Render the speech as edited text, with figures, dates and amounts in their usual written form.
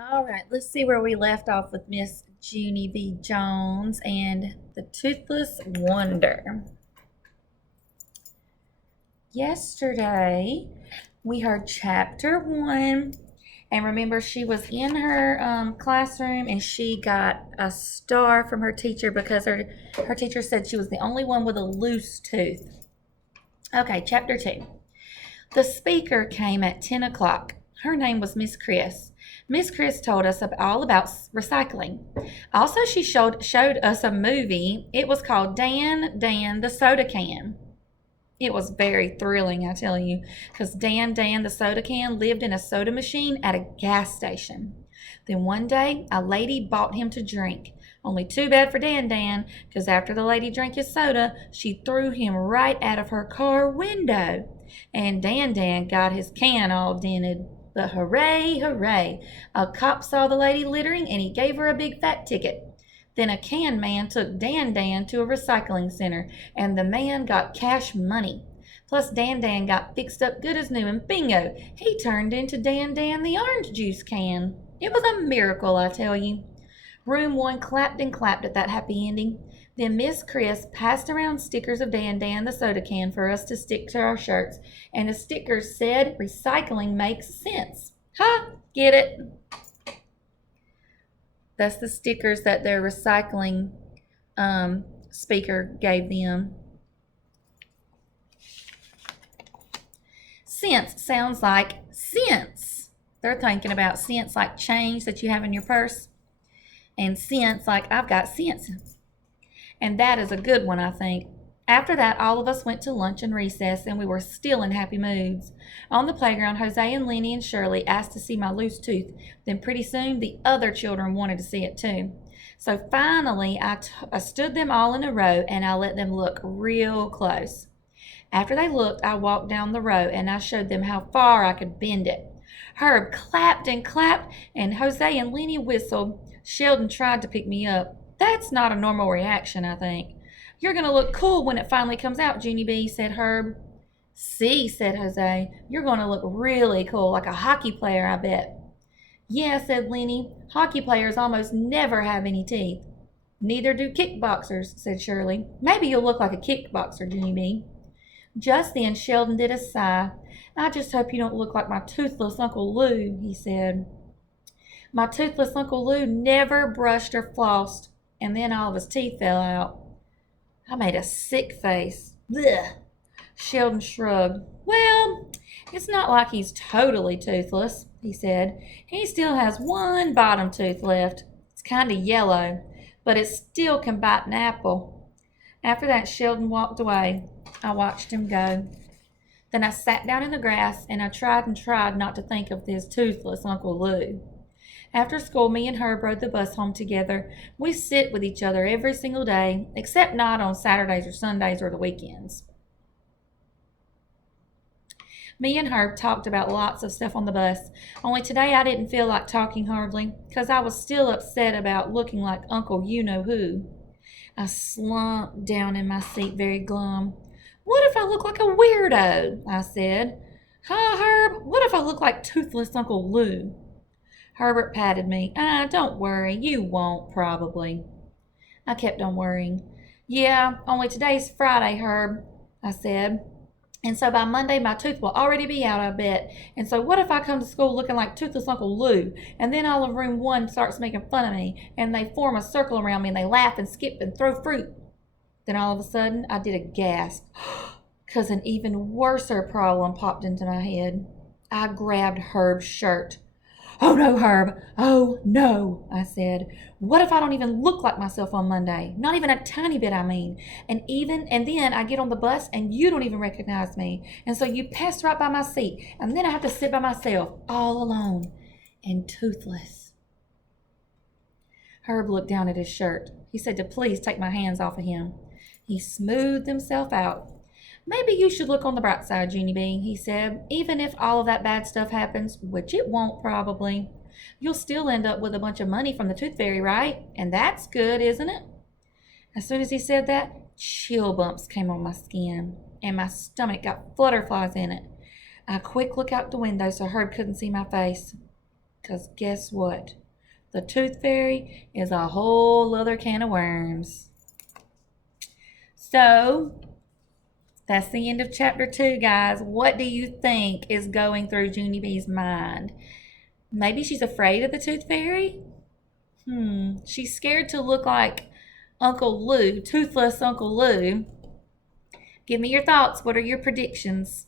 All right, let's see where we left off with Miss Junie V. Jones and the Toothless Wonder. Yesterday, we heard chapter 1. And remember, she was in her classroom and she got a star from her teacher because her teacher said she was the only one with a loose tooth. Okay, chapter 2. The speaker came at 10 o'clock. Her name was Miss Chris. Miss Chris told us all about recycling. Also, she showed us a movie. It was called Dan the Soda Can. It was very thrilling, I tell you, because Dan the soda can lived in a soda machine at a gas station. Then one day, a lady bought him to drink. Only too bad for Dan, because after the lady drank his soda, she threw him right out of her car window. And Dan got his can all dented. But hooray, hooray! A cop saw the lady littering and he gave her a big fat ticket. Then a can man took Dan to a recycling center, and the man got cash money. Plus, Dan got fixed up good as new, and bingo, he turned into Dan the orange juice can. It was a miracle, I tell you. Room 1 clapped and clapped at that happy ending. Then Miss Chris passed around stickers of Dan the soda can for us to stick to our shirts, and the stickers said, "Recycling makes sense." Ha! Get it? That's the stickers that their recycling speaker gave them. Cents sounds like cents. They're thinking about cents like change that you have in your purse, and cents like I've got cents. And that is a good one, I think. After that, all of us went to lunch and recess, and we were still in happy moods. On the playground, Jose and Lenny and Shirley asked to see my loose tooth. Then pretty soon, the other children wanted to see it too. So finally, I stood them all in a row, and I let them look real close. After they looked, I walked down the row, and I showed them how far I could bend it. Herb clapped and clapped, and Jose and Lenny whistled. Sheldon tried to pick me up. That's not a normal reaction, I think. "You're going to look cool when it finally comes out, Junie B," said Herb. "See," said Jose. "You're going to look really cool, like a hockey player, I bet." "Yeah," said Lenny. "Hockey players almost never have any teeth." "Neither do kickboxers," said Shirley. "Maybe you'll look like a kickboxer, Junie B." Just then Sheldon did a sigh. "I just hope you don't look like my toothless Uncle Lou," he said. My toothless Uncle Lou never brushed or flossed, and then all of his teeth fell out. I made a sick face. Blech. Sheldon shrugged. "Well, it's not like he's totally toothless," he said. "He still has one bottom tooth left. It's kind of yellow, but it still can bite an apple." After that, Sheldon walked away. I watched him go. Then I sat down in the grass, and I tried not to think of this toothless Uncle Lou. After school, me and Herb rode the bus home together. We sit with each other every single day, except not on Saturdays or Sundays or the weekends. Me and Herb talked about lots of stuff on the bus, only today I didn't feel like talking hardly, because I was still upset about looking like Uncle You-Know-Who. I slumped down in my seat very glum. "What if I look like a weirdo?" I said. "Huh, Herb? What if I look like toothless Uncle Lou?" Herbert patted me. Don't worry. You won't, probably." I kept on worrying. "Yeah, only today's Friday, Herb," I said. "And so by Monday my tooth will already be out, I bet. And so what if I come to school looking like toothless Uncle Lou, and then all of room 1 starts making fun of me, and they form a circle around me, and they laugh and skip and throw fruit?" Then all of a sudden I did a gasp, because an even worser problem popped into my head. I grabbed Herb's shirt. "Oh no, Herb! Oh no!" I said. "What if I don't even look like myself on Monday? Not even a tiny bit, I mean. And then I get on the bus and you don't even recognize me. And so you pass right by my seat, and then I have to sit by myself, all alone and toothless." Herb looked down at his shirt. He said to please take my hands off of him. He smoothed himself out. "Maybe you should look on the bright side, Junie B," he said. "Even if all of that bad stuff happens, which it won't probably, you'll still end up with a bunch of money from the Tooth Fairy, right? And that's good, isn't it?" As soon as he said that, chill bumps came on my skin, and my stomach got flutterflies in it. I quick looked out the window so Herb couldn't see my face. Because guess what? The Tooth Fairy is a whole other can of worms. So, that's the end of chapter 2, guys. What do you think is going through Junie B's mind? Maybe she's afraid of the Tooth Fairy? She's scared to look like Uncle Lou, Toothless Uncle Lou. Give me your thoughts. What are your predictions?